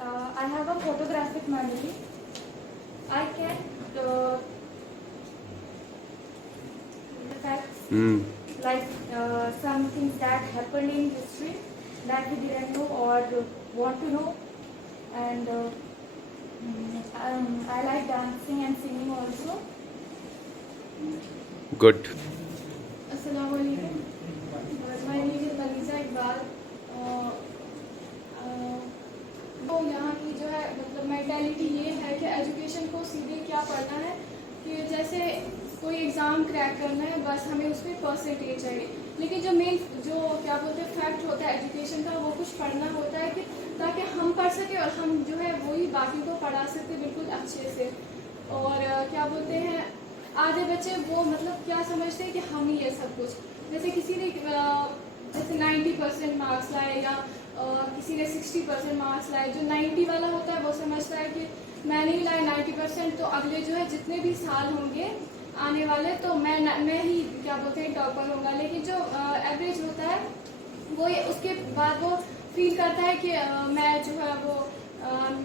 I have a photographic memory. I can the facts like some things that happened in history that we didn't know or want to know, and I like dancing and singing also. Good. Assalamu alaikum. My name is Maliza Iqbal. तो यहाँ की जो है मतलब mentality ये है कि education को सीधे क्या पढ़ना है कि जैसे कोई एग्ज़ाम क्रैक करना है, बस हमें उसमें परसेंटेज चाहिए, लेकिन जो मेन जो क्या बोलते हैं फैक्ट होता है एजुकेशन का, वो कुछ पढ़ना होता है कि ताकि हम पढ़ सकें और हम जो है वही बाकी को पढ़ा सकते बिल्कुल अच्छे से। और क्या बोलते हैं आधे बच्चे वो मतलब क्या समझते हैं कि हम ही है सब कुछ, जैसे किसी ने जैसे 90% मार्क्स लाए या किसी ने 60% मार्क्स लाए, जो 90 वाला होता है वो समझता है कि मैंने ही लाए 90%, तो अगले जो है जितने भी साल होंगे आने वाले तो मैं ही क्या बोलते हैं टॉपर होगा। लेकिन जो एवरेज होता है वो उसके बाद वो फील करता है कि मैं जो है वो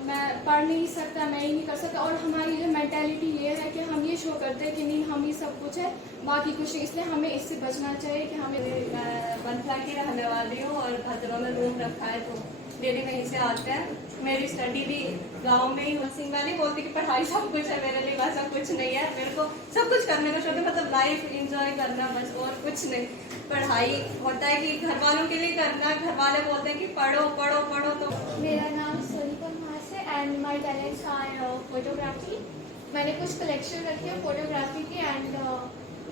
मैं पढ़ नहीं सकता, मैं ही नहीं कर सकता। और हमारी जो मेंटालिटी ये है कि हम ये शो करते हैं कि नहीं हम ही सब कुछ है, बाकी कुछ नहीं, इसलिए हमें इससे बचना चाहिए कि हमें। बंथला की रहने वाली हूँ और भद्रों में रूम रखा है तो डेली वहीं से आते हैं। मेरी स्टडी भी गांव में ही हो। सिंह वाली बोलती कि पढ़ाई सब कुछ है, मेरे लिए वैसा कुछ नहीं है। मेरे को सब कुछ करने का शौक है, मतलब लाइफ एंजॉय करना बस, और कुछ नहीं। पढ़ाई होता है कि घर वालों के लिए करना, घर वाले बोलते हैं कि पढ़ो पढ़ो पढ़ो। तो मेरा नाम सोनिका मास है and my talents are photography. मैंने कुछ कलेक्शन रखी है फोटोग्राफी की एंड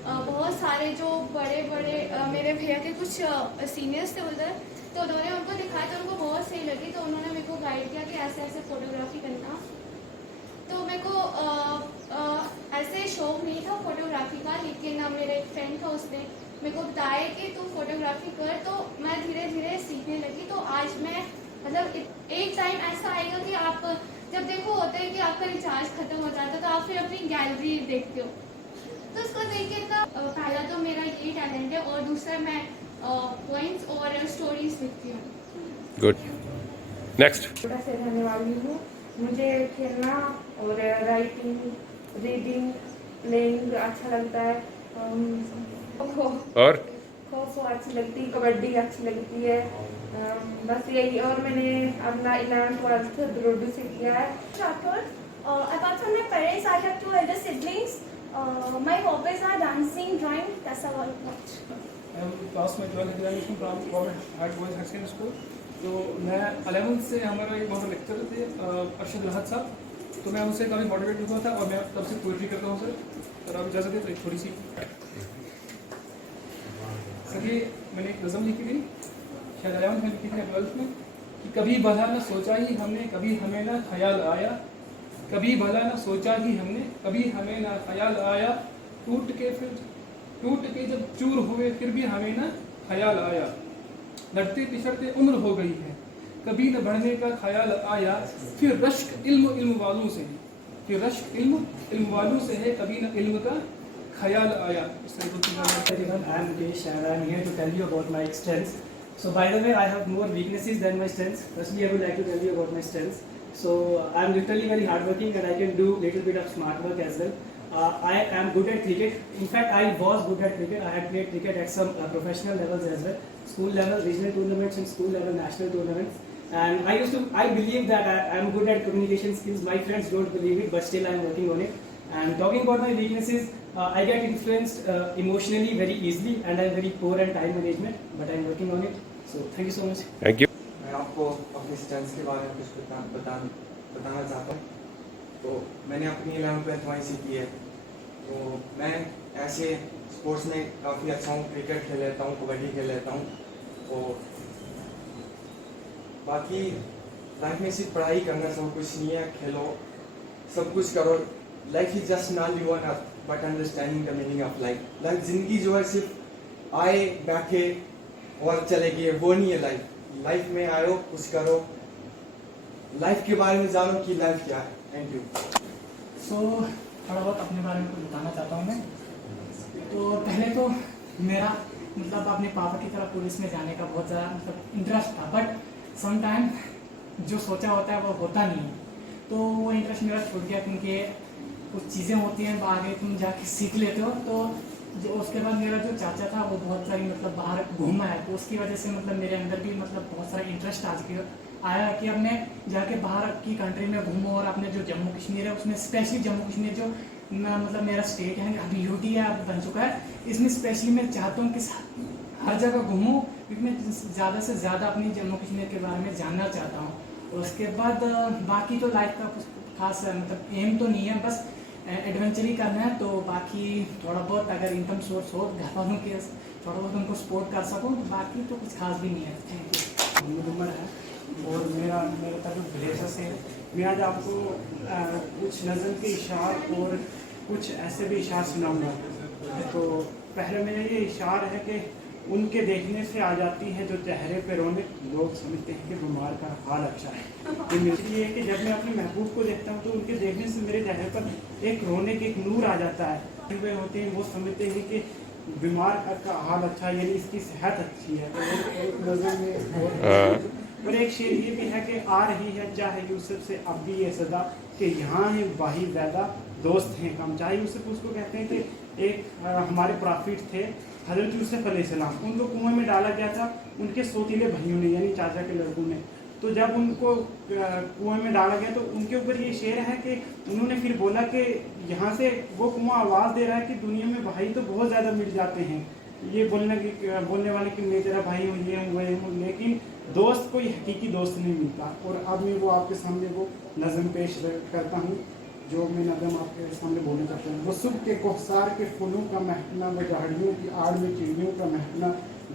बहुत सारे जो बड़े बड़े मेरे भैया के कुछ सीनियर्स थे उधर, तो उन्होंने उनको दिखाया तो उनको बहुत सही लगी, तो उन्होंने मेरे को गाइड किया कि ऐसे ऐसे फोटोग्राफी करना। तो मेरे को ऐसे शौक नहीं था फोटोग्राफी का, लेकिन मेरा एक फ्रेंड था उसने मेरे को बताया कि तू फोटोग्राफी कर, तो मैं धीरे धीरे सीखने लगी। तो आज मैं मतलब एक टाइम ऐसा आएगा कि आप जब देखो होता है कि आपका रिचार्ज खत्म हो जाता है तो आप फिर अपनी गैलरी देखते हो, तो उसको देख के इतना पहला तो मेरा ये टैलेंट है और दूसरा मैं पॉइंट्स और स्टोरीज लिखती हूँ। गुड। नेक्स्ट। छोटा से रहने वाली हूँ। मुझे खेलना और राइटिंग, रीडिंग, प्लेइंग अच्छा लगता है। और खो खो अच्छी लगती है, कबड्डी अच्छी लगती है। बस यही। और मैंने अपना 11th 12th रोडू से किया है। Apart from my parents, I have 2 elder siblings. My hobbies are dancing, drawing. That's all. I am classmate 12th examination from Government High Boys High Secondary School. तो मैं 11th से हमारा एक बहुत लेक्चर थे अरशद राहत साहब, तो मैं उनसे काफ़ी मोटिवेट हुआ था और मैं तब से पोइट्री करता हूँ सर। अगर आप इजाज़त दें तो एक थोड़ी सी सर, ये मैंने एक नज़म लिखी थी शायद 11th में लिखी थी 12th में, कि कभी भला न सोचा ही हमने, कभी हमें ना ख्याल आया, कभी भला न सोचा ही हमने, कभी हमें ना ख्याल आया, टूट के जब चूर हुए फिर भी हमें ना ख्याल आया, लड़ते पिछड़ते उम्र हो गई है, कभी न बढ़ने का ख्याल आया, फिर रश्क इल्म वालों से, फिर रश्क इल्म वालों से है, कभी न इल्म का ख्याल आया। Everyone, I am Mukesh and I am here to tell you about my strengths. So by the way, I have more weaknesses than my strengths. Firstly, I would like to tell you about my strengths. So I am literally very hardworking and I can do little bit of smart work as well. I am good at cricket. In fact, I was good at cricket. I had played cricket at some professional levels as well. School level, regional tournaments and school level national tournaments. And I believe that I am good at communication skills. My friends don't believe it, but still I am working on it. And talking about my weaknesses, I get influenced emotionally very easily and I am very poor at time management, but I am working on it. So thank you so much. Thank you. मैं आपको अपने strengths के बारे में कुछ बताना चाहता हूँ। तो मैंने अपनी 11th 12th वहीं से की है। तो मैं ऐसे स्पोर्ट्स में काफ़ी अच्छा हूँ, क्रिकेट खेल लेता हूँ, कबड्डी खेल लेता हूँ। तो बाकी लाइफ में सिर्फ पढ़ाई करना सब कुछ नहीं है, खेलो, सब कुछ करो। Life is just not live on earth but understanding the meaning of life. Life जिंदगी जो है सिर्फ आए बैठे और चले गए, वो नहीं है लाइफ। लाइफ में आयो, कुछ करो, लाइफ के बारे में जानो कि लाइफ क्या है। Thank you. सो थोड़ा बहुत अपने बारे में कुछ बताना चाहता हूँ मैं। तो पहले तो मेरा मतलब अपने पापा की तरह पुलिस में जाने का बहुत ज़्यादा मतलब इंटरेस्ट था, बट सम टाइम जो सोचा होता है वो होता नहीं है। तो वो इंटरेस्ट मेरा छूट गया, क्योंकि कुछ चीज़ें होती हैं आगे तुम जाके सीख लेते हो। तो जो उसके बाद मेरा जो चाचा था वो बहुत सारी मतलब बाहर घूमा है, तो उसकी वजह से मतलब मेरे अंदर भी मतलब बहुत सारा इंटरेस्ट आया कि अब मैं जाके बाहर की कंट्री में घूमूँ। और अपने जो जम्मू कश्मीर है उसमें स्पेशली जम्मू कश्मीर जो मतलब मेरा स्टेट है, अभी यूटी है अब बन चुका है, इसमें स्पेशली मैं चाहता हूँ कि हर जगह घूमूँ, क्योंकि मैं ज़्यादा से ज़्यादा अपनी जम्मू कश्मीर के बारे में जानना चाहता हूँ। और उसके बाद बाकी तो लाइफ का कुछ खास मतलब एम तो नहीं है, बस एडवेंचर ही करना है। तो बाकी थोड़ा बहुत अगर इनकम सोर्स हो घर वालों के थोड़ा बहुत उनको सपोर्ट कर सकूँ, तो बाकी तो कुछ खास भी नहीं है। Thank you. मोहम्मद उमर है और मेरा ताल्लुक ब्लेसा से। मैं आज आपको कुछ नज़म के इशार और कुछ ऐसे भी इशार सुनाऊंगा। तो पहले मेरा ये इशार है कि उनके देखने से आ जाती है जो चेहरे पे रौनक, लोग समझते हैं कि बीमार का हाल अच्छा है। ये मिलती है कि जब मैं अपने महबूब को देखता हूँ तो उनके देखने से मेरे चेहरे पर एक रौनक, एक नूर आ जाता है। वे होते हैं वो समझते हैं कि बीमार का हाल अच्छा है, यानी इसकी सेहत अच्छी है। और एक शेर ये भी है कि आ रही है चाहे यूसुफ से अब भी ये सदा कि यहाँ है वाही ज़्यादा दोस्त हैं कम। चाहे यूसुफ उसको कहते हैं कि एक हमारे प्रॉफिट थे हज़रत यूसुफ अलैहिस्सलाम, उनको कुएं में डाला गया था उनके सौतीले भाइयों ने, यानी चाचा के लड़कों ने। तो जब उनको कुएं में डाला गया तो उनके ऊपर ये शेर है कि उन्होंने फिर बोला कि यहाँ से वो कुआं आवाज़ दे रहा है कि दुनिया में भाई तो बहुत ज़्यादा मिल जाते हैं, ये बोलने वाले कि मैं तेरा भाई हूँ, ये हूँ, वह हूँ, लेकिन दोस्त कोई हकीकी दोस्त नहीं मिलता। और अब मैं वो आपके सामने वो नज़म पेश करता हूँ जो मैं नज़म आपके सामने बोलना चाहता हूँ। वो सुबह के कोहसार के फूलों का महकना, वो झाड़ियों की आड़ में चिड़ियों का महकना,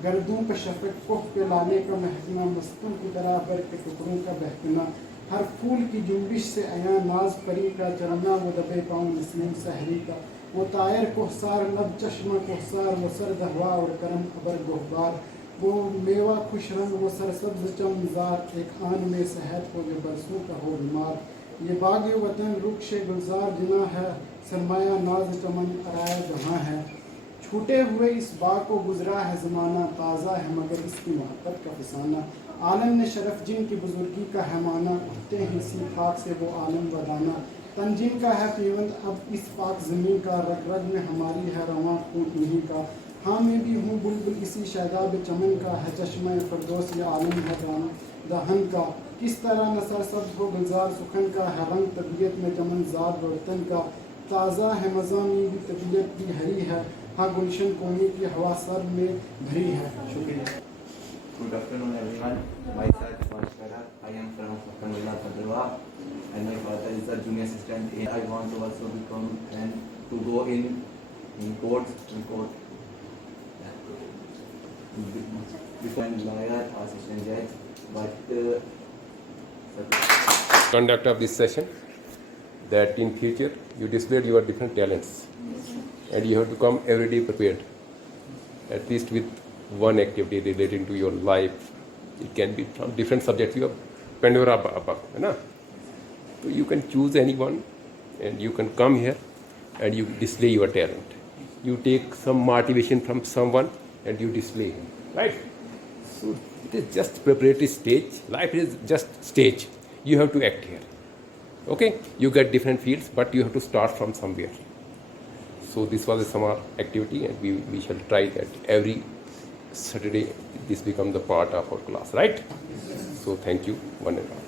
गर्दों का शफक कोह पे लाने का महकना, मस्तों की तरह बर के टुकड़ों का बहकना, हर फूल की जुम्बिश से अया नाज परी का चरना, वो दबे पाँव नस्लीम सहरी का, वो तायर कोहसार लब चश्मा कोहसार, वो सर्द हवा और करम अबर गोहबार, वो मेवा खुश रंग वो सरसब्ज चमजार, एक आन में सेहत हो जो बरसों का हो बीमार, ये बाग वतन रुक्श गुलजार जिना है, सरमाया नाज चमन अराया जहाँ है, छूटे हुए इस बाग को गुजरा है ज़माना, ताज़ा है मगर इसकी मोहब्बत का फसाना, आलम ने शरफ जिन की बुजुर्गी का है माना, उठते हैं इसी खाक से वो आलम वदाना, तंजीम का है पीवंद अब इस पाक ज़मीन का, रग रग में हमारी है रवां खून इन्हीं का, हाँ मैं भी हूँ बुलबुल इसी शहदाब चमन का, है चश्मा फरदोस ये आलम है दहन का, किस तरह न सरसब्ज हो गुलजार सुखन का, है रंग तबीयत में चमन ज़ाद बर्तन का, ताज़ा है मज़ामी भी तबीयत भी हरी है, हाँ गुलशन कोनी की हवा सर में भरी है। शुक्रिया। Good afternoon everyone. Myself Vanshkara. I am from Kanula, Padua, and my father is a junior assistant. I want to also become and to go in court, become lawyer, assistant judge. But Conduct of this session, that in future you displayed your different talents, and you have to come every day prepared, at least with one activity relating to your life. It can be from different subjects. You have Pandora above, na? So you can choose anyone, and you can come here, and you display your talent. You take some motivation from someone, and you display him, right? So it is just preparatory stage. Life is just stage. You have to act here. Okay? You get different fields, but you have to start from somewhere. So this was a summer activity, and we shall try that every Saturday this become the part of our class, right? So thank you, one and all.